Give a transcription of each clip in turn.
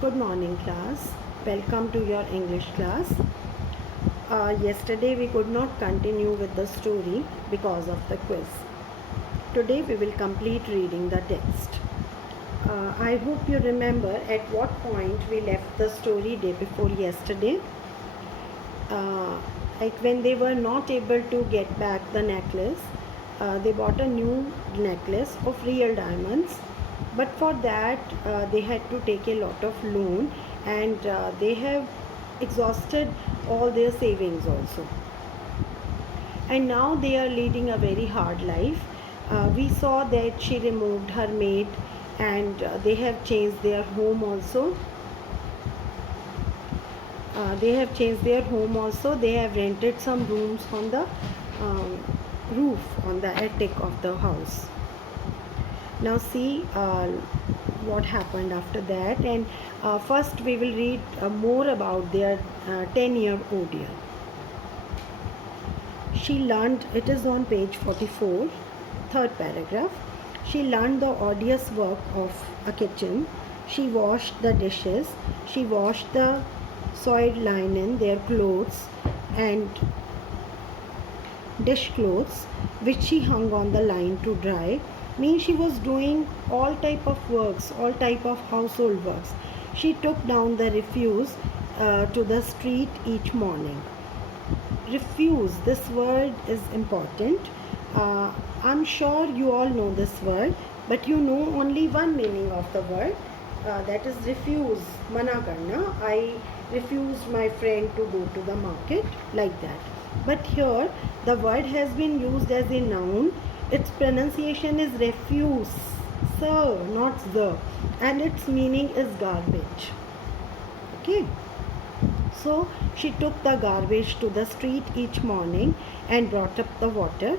Good morning, class. Welcome to your English class. Yesterday we could not continue with the story because of the quiz. Today we will complete reading the text. I hope you remember at what point we left the story day before yesterday. Like when they were not able to get back the necklace, they bought a new necklace of real diamonds, but for that they had to take a lot of loan, and they have exhausted all their savings also, and now they are leading a very hard life. We saw that she removed her maid, and they have changed their home also. They have changed their home also. They have rented some rooms on the roof, on the attic of the house. Now see what happened after that, and first we will read more about their 10-year ordeal. She learned, it is on page 44, third paragraph. She learned the odious work of a kitchen. She washed the dishes. She washed the soiled linen, their clothes and dish clothes, which she hung on the line to dry. Means she was doing all type of works, all type of household works. She took down the refuse to the street each morning. Refuse, this word is important. I'm sure you all know this word, but you know only one meaning of the word, that is refuse, mana karna. I refused my friend to go to the market, like that. But here the word has been used as a noun. Its pronunciation is refuse, sir, not the, and its meaning is garbage. Okay. So she took the garbage to the street each morning and brought up the water.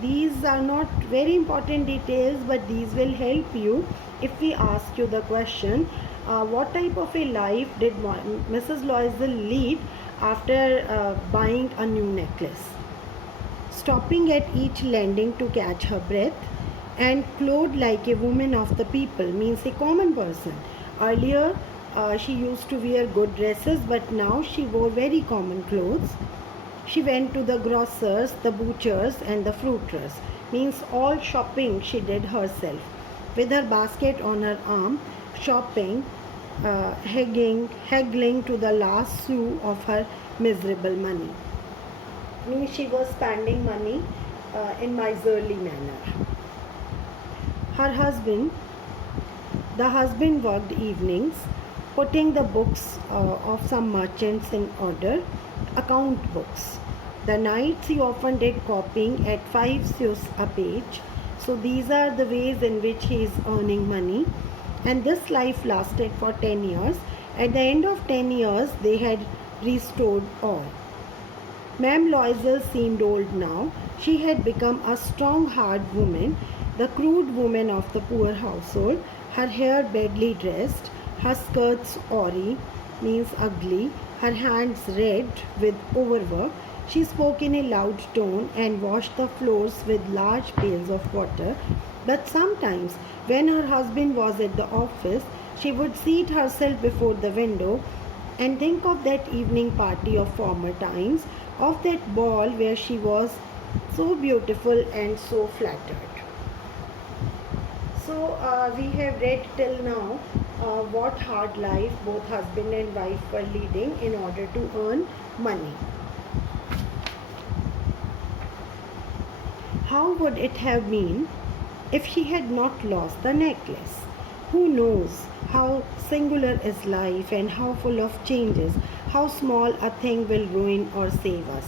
These are not very important details, but these will help you if we ask you the question, what type of a life did Mrs. Loisel lead after buying a new necklace? Stopping at each landing to catch her breath, and clothed like a woman of the people, means a common person. Earlier she used to wear good dresses, but now she wore very common clothes. She went to the grocers, the butchers and the fruiterers, means all shopping she did herself, with her basket on her arm, shopping, haggling to the last sou of her miserable money. Means she was spending money in miserly manner. The husband worked evenings, putting the books of some merchants in order, account books. The nights he often did copying at 5 sous a page. So these are the ways in which he is earning money. And this life lasted for 10 years. At the end of 10 years, they had restored all. Ma'am Loisel seemed old now. She had become a strong, hard woman, the crude woman of the poor household, her hair badly dressed, her skirts awry, means ugly, her hands red with overwork. She spoke in a loud tone and washed the floors with large pails of water. But sometimes, when her husband was at the office, she would seat herself before the window and think of that evening party of former times, of that ball where she was so beautiful and so flattered. So we have read till now what hard life both husband and wife were leading in order to earn money. How would it have been if she had not lost the necklace? Who knows how singular is life and how full of changes, how small a thing will ruin or save us.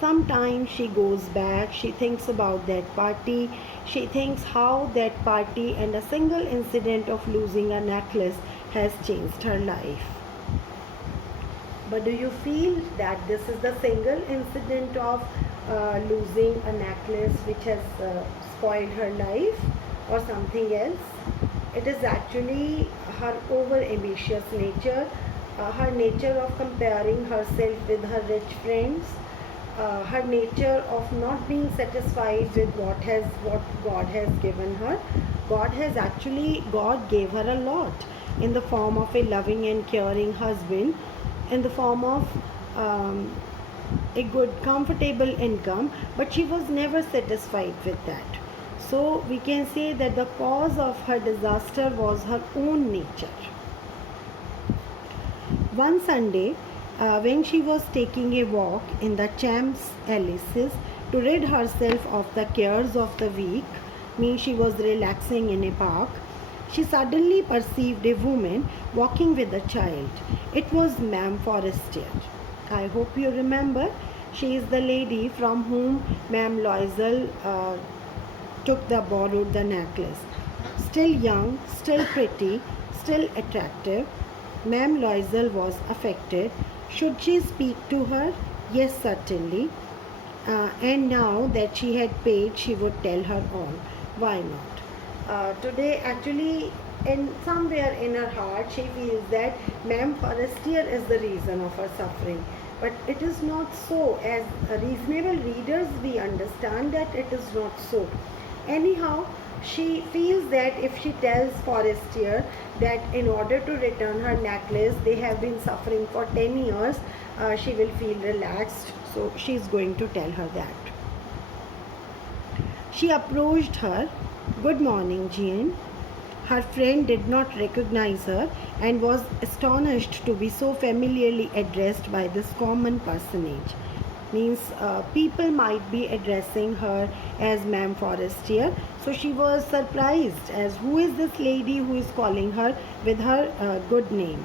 Sometimes she goes back, she thinks about that party, she thinks how that party and a single incident of losing a necklace has changed her life. But do you feel that this is the single incident of losing a necklace which has spoiled her life, or something else? It is actually her over ambitious nature, her nature of comparing herself with her rich friends, her nature of not being satisfied with what God has given her. God gave her a lot, in the form of a loving and caring husband, in the form of a good, comfortable income, but she was never satisfied with that. So we can say that the cause of her disaster was her own nature. One Sunday, when she was taking a walk in the Champs-Élysées to rid herself of the cares of the week, means she was relaxing in a park, she suddenly perceived a woman walking with a child. It was Ma'am Forestier. I hope you remember. She is the lady from whom Ma'am Loisel borrowed the necklace. Still young, still pretty, still attractive, Ma'am Loisel was affected. Should she speak to her? Yes, certainly. And now that she had paid, she would tell her all. Why not? Today, actually, in somewhere in her heart, she feels that Ma'am Forestier is the reason of her suffering. But it is not so. As reasonable readers, we understand that it is not so. Anyhow, she feels that if she tells Forestier that in order to return her necklace, they have been suffering for 10 years, she will feel relaxed. So she is going to tell her that. She approached her. Good morning, Jean. Her friend did not recognize her and was astonished to be so familiarly addressed by this common personage. Means people might be addressing her as Ma'am Forestier. So she was surprised as who is this lady who is calling her with her good name.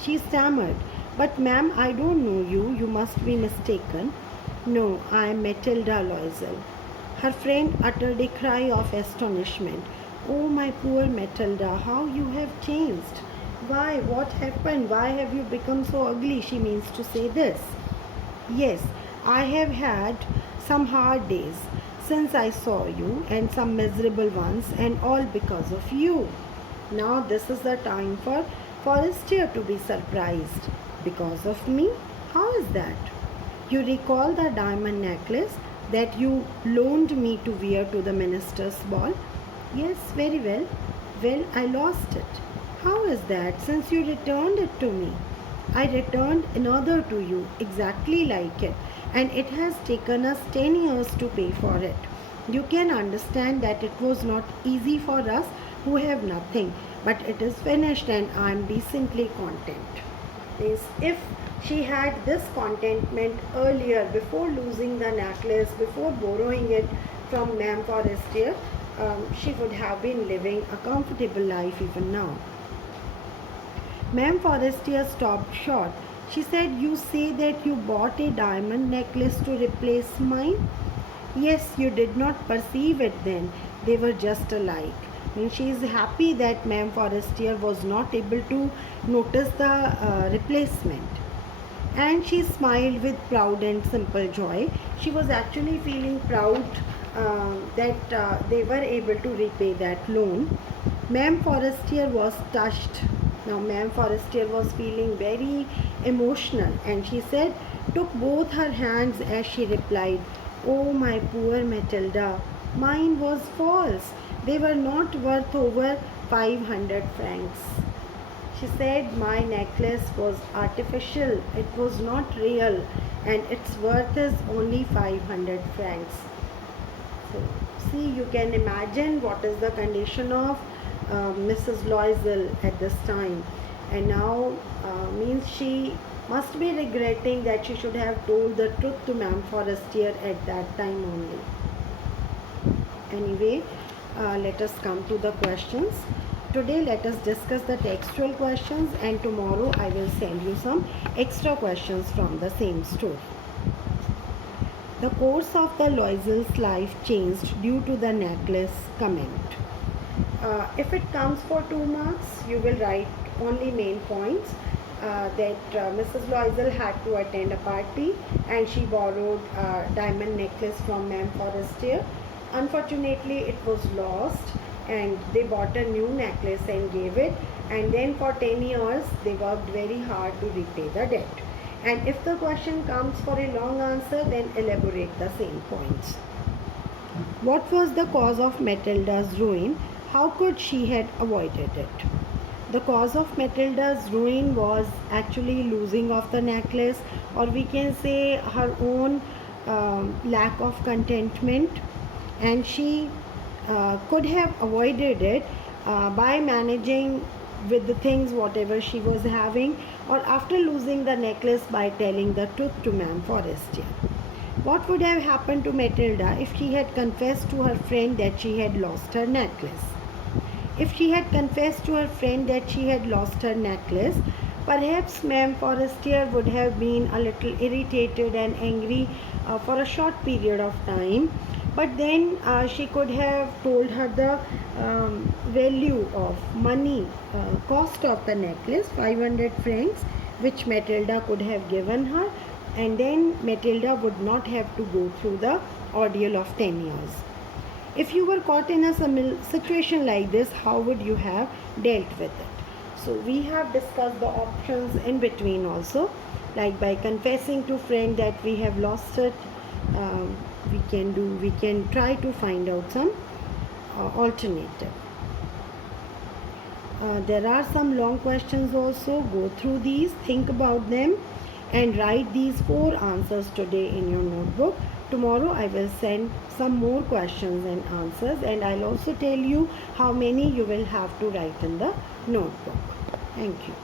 She stammered, but ma'am, I don't know you. You must be mistaken. No, I am Matilda Loisel. Her friend uttered a cry of astonishment. Oh, my poor Matilda, how you have changed. Why? What happened? Why have you become so ugly? She means to say this. Yes, I have had some hard days since I saw you, and some miserable ones, and all because of you. Now this is the time for Forestier to be surprised. Because of me? How is that? You recall the diamond necklace that you loaned me to wear to the minister's ball? Yes, very well. Well, I lost it. How is that, since you returned it to me? I returned another to you, exactly like it, and it has taken us 10 years to pay for it. You can understand that it was not easy for us who have nothing, but it is finished and I am decently content. Means if she had this contentment earlier, before losing the necklace, before borrowing it from Ma'am Forestier, she would have been living a comfortable life even now. Ma'am Forestier stopped short. She said, you say that you bought a diamond necklace to replace mine? Yes, you did not perceive it then. They were just alike. And she is happy that Ma'am Forestier was not able to notice the replacement. And she smiled with proud and simple joy. She was actually feeling proud that they were able to repay that loan. Ma'am Forestier was touched. Now Ma'am Forestier was feeling very emotional, and she said, took both her hands as she replied, oh, my poor Matilda, mine was false. They were not worth over 500 francs. She said, my necklace was artificial, it was not real, and its worth is only 500 francs. So, see, you can imagine what is the condition of Mrs. Loisel at this time. And now means she must be regretting that she should have told the truth to Ma'am Forestier at that time only. Anyway, let us come to the questions. Today let us discuss the textual questions, and tomorrow I will send you some extra questions from the same story. The course of the Loisel's life changed due to the necklace comment. If it comes for 2 marks, you will write only main points. That Mrs. Loisel had to attend a party and she borrowed a diamond necklace from Ma'am Forestier. Unfortunately, it was lost and they bought a new necklace and gave it, and then for 10 years they worked very hard to repay the debt. And if the question comes for a long answer, then elaborate the same points. What was the cause of Matilda's ruin? How could she have avoided it? The cause of Matilda's ruin was actually losing of the necklace, or we can say her own lack of contentment, and she could have avoided it by managing with the things whatever she was having, or after losing the necklace by telling the truth to Ma'am Forestier. What would have happened to Matilda if she had confessed to her friend that she had lost her necklace? If she had confessed to her friend that she had lost her necklace, perhaps Ma'am Forestier would have been a little irritated and angry for a short period of time, but then she could have told her the value of money, cost of the necklace, 500 francs, which Matilda could have given her, and then Matilda would not have to go through the ordeal of 10 years. If you were caught in a situation like this, how would you have dealt with it? So we have discussed the options in between also, like by confessing to friend that we have lost it, we can try to find out some alternative. There are some long questions also. Go through these, think about them, and write these 4 answers today in your notebook. Tomorrow I will send some more questions and answers, and I'll also tell you how many you will have to write in the notebook. Thank you.